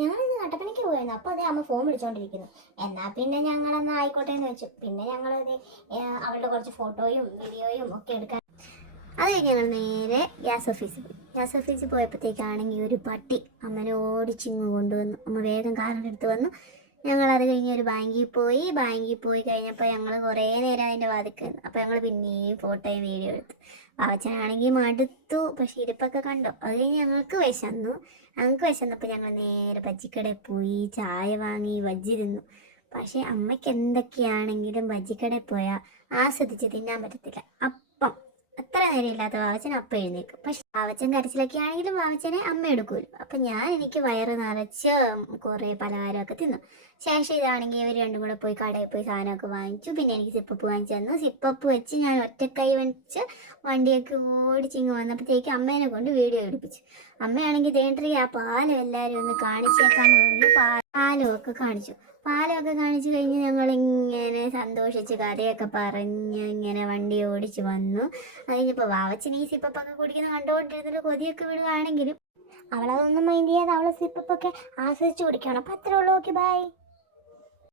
ഞങ്ങളിന്ന് കട്ടപ്പനയ്ക്ക് പോയിരുന്നു. അപ്പോൾ അതേ അമ്മ ഫോൺ വിളിച്ചോണ്ടിരിക്കുന്നു. എന്നാൽ പിന്നെ ഞങ്ങളെന്നാ ആയിക്കോട്ടെ എന്ന് വെച്ചു. പിന്നെ ഞങ്ങളത് അവളുടെ കുറച്ച് ഫോട്ടോയും വീഡിയോയും ഒക്കെ എടുക്കാൻ അത് കഴിഞ്ഞ് ഞങ്ങൾ നേരെ ഗ്യാസ് ഓഫീസിൽ പോയപ്പോഴത്തേക്കാണെങ്കിൽ ഒരു പട്ടി അമ്മനെ ഓടിച്ചിങ്ങ് കൊണ്ടുവന്നു. അമ്മ വേഗം കാറിൻ്റെ വന്നു. ഞങ്ങളത് കഴിഞ്ഞ് ഒരു ബാങ്കിൽ പോയി കഴിഞ്ഞപ്പോൾ ഞങ്ങൾ കുറേ നേരം അതിൻ്റെ വാതിൽക്ക് നിന്നു. അപ്പോൾ ഞങ്ങൾ പിന്നെയും ഫോട്ടോയും വീഡിയോ എടുത്തു. പാവച്ചനാണെങ്കിൽ മടുത്തു. പക്ഷേ ഇരിപ്പൊക്കെ കണ്ടോ. അത് കഴിഞ്ഞ് ഞങ്ങൾക്ക് വിശന്നപ്പോൾ ഞങ്ങൾ നേരെ ബജ്ജിക്കടയിൽ പോയി ചായ വാങ്ങി ബജ്ജി തിന്നു. പക്ഷേ അമ്മയ്ക്ക് എന്തൊക്കെയാണെങ്കിലും ബജ്ജിക്കടയിൽ പോയാൽ ആസ്വദിച്ച് തിന്നാൻ പറ്റത്തില്ല. അപ്പം അത്ര നേരം ഇല്ലാത്ത വാവച്ചൻ അപ്പം എഴുന്നേക്കും. പക്ഷെ വാവച്ചൻ കരച്ചിലൊക്കെ ആണെങ്കിലും വാവച്ചനെ അമ്മ എടുക്കുമല്ലോ. അപ്പം എനിക്ക് വയറ് നിറച്ച് കുറേ പലഹാരമൊക്കെ തിന്നു. ശേഷം ഇതാണെങ്കിൽ ഇവർ രണ്ടും കൂടെ പോയി കടയിൽ പോയി സാധനമൊക്കെ വാങ്ങിച്ചു. പിന്നെ എനിക്ക് സിപ്പപ്പ് വാങ്ങിച്ചു തന്നു. സിപ്പപ്പ് വെച്ച് ഞാൻ ഒറ്റക്കൈ വെച്ച് വണ്ടിയൊക്കെ ഓടിച്ചിങ്ങ് വന്നപ്പോഴത്തേക്ക് അമ്മേനെ കൊണ്ട് വീഡിയോ എടുപ്പിച്ചു. അമ്മയാണെങ്കിൽ തേണ്ടറി ആ പാലം എല്ലാവരും ഒന്ന് കാണിച്ചേക്കാന്ന് പറഞ്ഞു പാലമൊക്കെ കാണിച്ചു കഴിഞ്ഞ് ഞങ്ങളിങ്ങനെ സന്തോഷിച്ച് കഥയൊക്കെ പറഞ്ഞ് ഇങ്ങനെ വണ്ടി ഓടിച്ച് വന്നു. അത് കഴിഞ്ഞപ്പോൾ വാവച്ചന് ഈ സിപ്പപ്പൊക്കെ കുടിക്കുന്ന കണ്ടുകൊണ്ടിരുന്നിട്ട് കൊതിയൊക്കെ വിടുകയാണെങ്കിലും അവളതൊന്നും മൈൻഡ് ചെയ്യാതെ അവളെ സിപ്പപ്പൊക്കെ ആസ്വദിച്ച് കുടിക്കണം. അപ്പം അത്രേ ഉള്ളൂ. Okay, by.